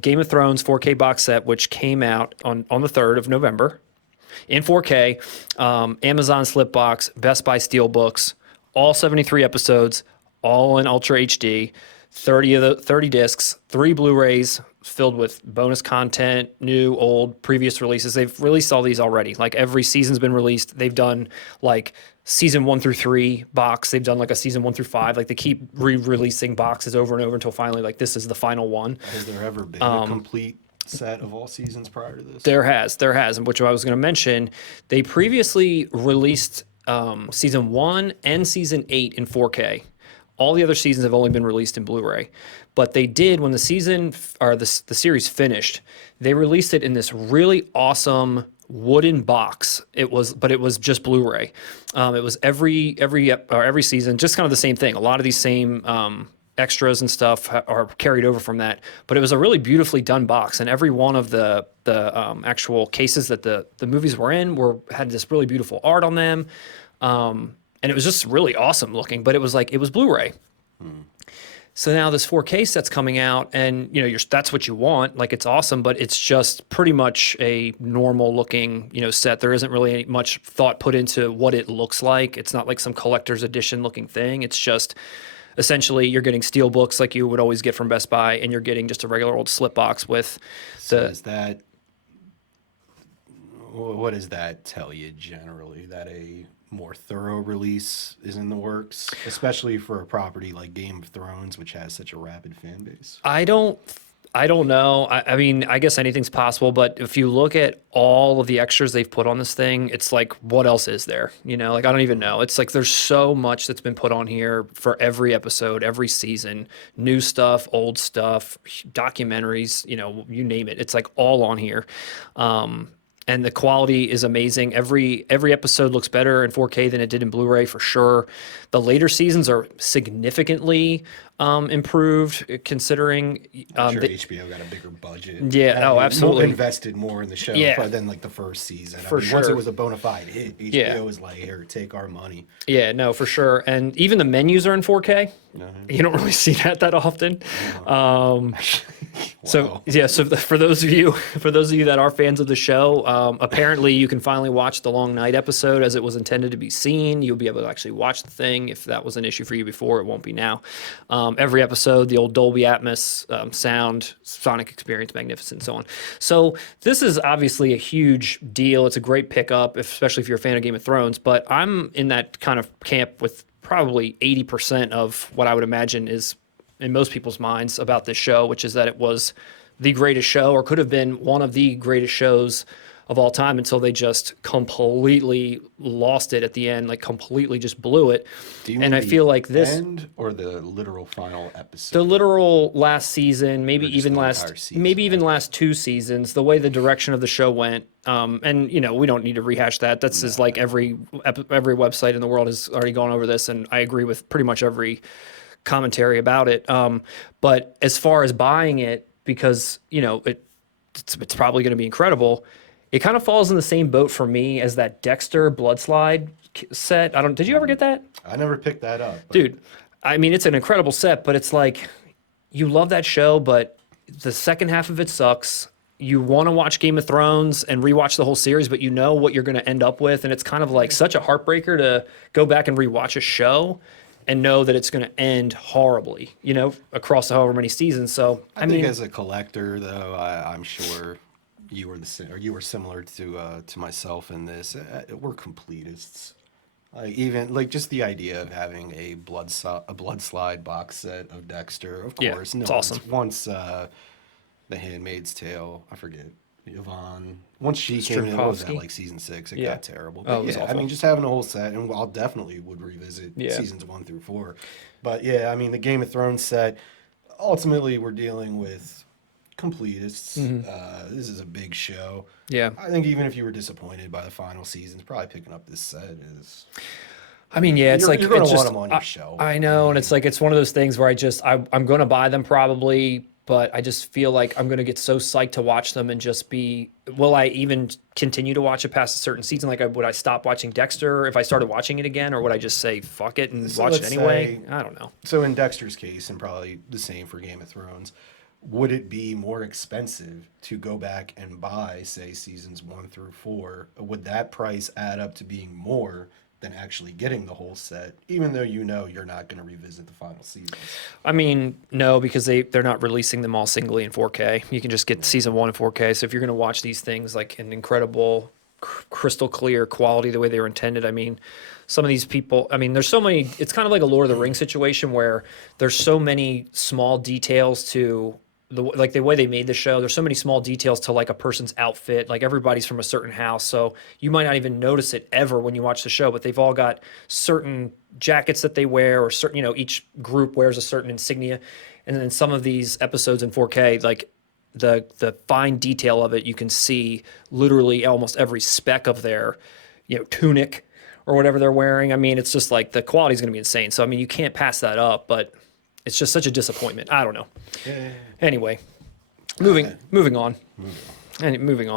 Game of Thrones 4K box set, which came out on the 3rd of November in 4K, Amazon Slipbox, Best Buy Steelbooks, all 73 episodes, all in Ultra HD, 30 discs, 3 Blu-rays filled with bonus content, new, old, previous releases. They've released all these already. Like every season's been released. They've done like season 1 through 3 box. They've done like a season 1 through 5. Like they keep re-releasing boxes over and over until finally like this is the final one. Has there ever been a complete set of all seasons prior to this? There has, and which I was going to mention. They previously released season 1 and season 8 in 4K. All the other seasons have only been released in Blu-ray. But they did, when the season or the series finished, they released it in this really awesome wooden box. It was just Blu-ray. It was every season, just kind of the same thing. A lot of these same extras and stuff are carried over from that. But it was a really beautifully done box, and every one of the actual cases that the movies were in had this really beautiful art on them. And it was just really awesome looking, but it was Blu-ray. So now this 4K set's coming out, and that's what you want. Like it's awesome, but it's just pretty much a normal looking set. There isn't really much thought put into what it looks like. It's not like some collector's edition looking thing. It's just essentially you're getting steel books like you would always get from Best Buy, and you're getting just a regular old slip box with what does that tell you generally? That a more thorough release is in the works, especially for a property like Game of Thrones, which has such a rabid fan base? I don't know. I mean, I guess anything's possible, but if you look at all of the extras they've put on this thing, it's like, what else is there? Like, I don't even know. It's like there's so much that's been put on here for every episode, every season, new stuff, old stuff, documentaries, you name it. It's like all on here. And the quality is amazing. Every episode looks better in 4K than it did in Blu-ray for sure. The later seasons are significantly improved, considering I'm sure HBO got a bigger budget. Yeah, absolutely. Invested more in the show than like the first season. For sure. Once it was a bona fide hit, HBO was like, "Here, take our money." Yeah, no, for sure. And even the menus are in 4K. You don't really see that often. Wow. So for those of you that are fans of the show, apparently you can finally watch the Long Night episode as it was intended to be seen. You'll be able to actually watch the thing. If that was an issue for you before, it won't be now. Every episode, the old Dolby Atmos sound, sonic experience, magnificent, and so on. So this is obviously a huge deal. It's a great pickup, especially if you're a fan of Game of Thrones. But I'm in that kind of camp with probably 80% of what I would imagine is in most people's minds about this show, which is that it was the greatest show, or could have been one of the greatest shows of all time, until they just completely lost it at the end, like completely just blew it. And I feel like this end or the literal final episode, the literal last season, maybe even last 2 seasons, the way the direction of the show went. And we don't need to rehash that. That's just like every website in the world has already gone over this, and I agree with pretty much every commentary about it. But as far as buying it, because it's probably going to be incredible, it kind of falls in the same boat for me as that Dexter Blood Slide set. Did you ever get that? I never picked that up. Dude, I mean, it's an incredible set, but it's like, you love that show, but the second half of it sucks. You want to watch Game of Thrones and rewatch the whole series, but you know what you're going to end up with. And it's kind of like such a heartbreaker to go back and rewatch a show and know that it's going to end horribly, across however many seasons. So I think as a collector, though, I'm sure you were similar to myself in this. We're completists. Even like just the idea of having a blood slide box set of Dexter, of course. It's awesome. Once The Handmaid's Tale, I forget, Yvonne. Once she came in, what was that, like season 6? It got terrible. But it was awful. I mean, just having a whole set, and I'll definitely would revisit seasons 1 through 4. But yeah, I mean, the Game of Thrones set, ultimately we're dealing with completists. This is a big show. Yeah. I think even if you were disappointed by the final seasons, probably picking up this set is... I mean, yeah, it's like... You're going to want them on your show. I know, and it's like, it's one of those things where I'm going to buy them probably, but I just feel like I'm going to get so psyched to watch them and just be... Will I even continue to watch it past a certain season? Like, would I stop watching Dexter if I started watching it again, or would I just say, fuck it, and watch it anyway? I don't know. So in Dexter's case, and probably the same for Game of Thrones, would it be more expensive to go back and buy, say, seasons 1 through 4? Would that price add up to being more than actually getting the whole set, even though you know you're not going to revisit the final seasons? I mean, no, because they're not releasing them all singly in 4K. You can just get season 1 in 4K. So if you're going to watch these things like in incredible, crystal clear quality, the way they were intended, I mean, some of these people, I mean, there's so many. It's kind of like a Lord of the Rings situation where there's so many small details to the way they made the show. There's so many small details to like a person's outfit. Like everybody's from a certain house, so you might not even notice it ever when you watch the show. But they've all got certain jackets that they wear, or certain, each group wears a certain insignia. And then some of these episodes in 4K, like the fine detail of it, you can see literally almost every speck of their, tunic or whatever they're wearing. I mean, it's just like the quality is going to be insane. So I mean, you can't pass that up, but it's just such a disappointment. I don't know. Yeah. Anyway, moving on. And moving on.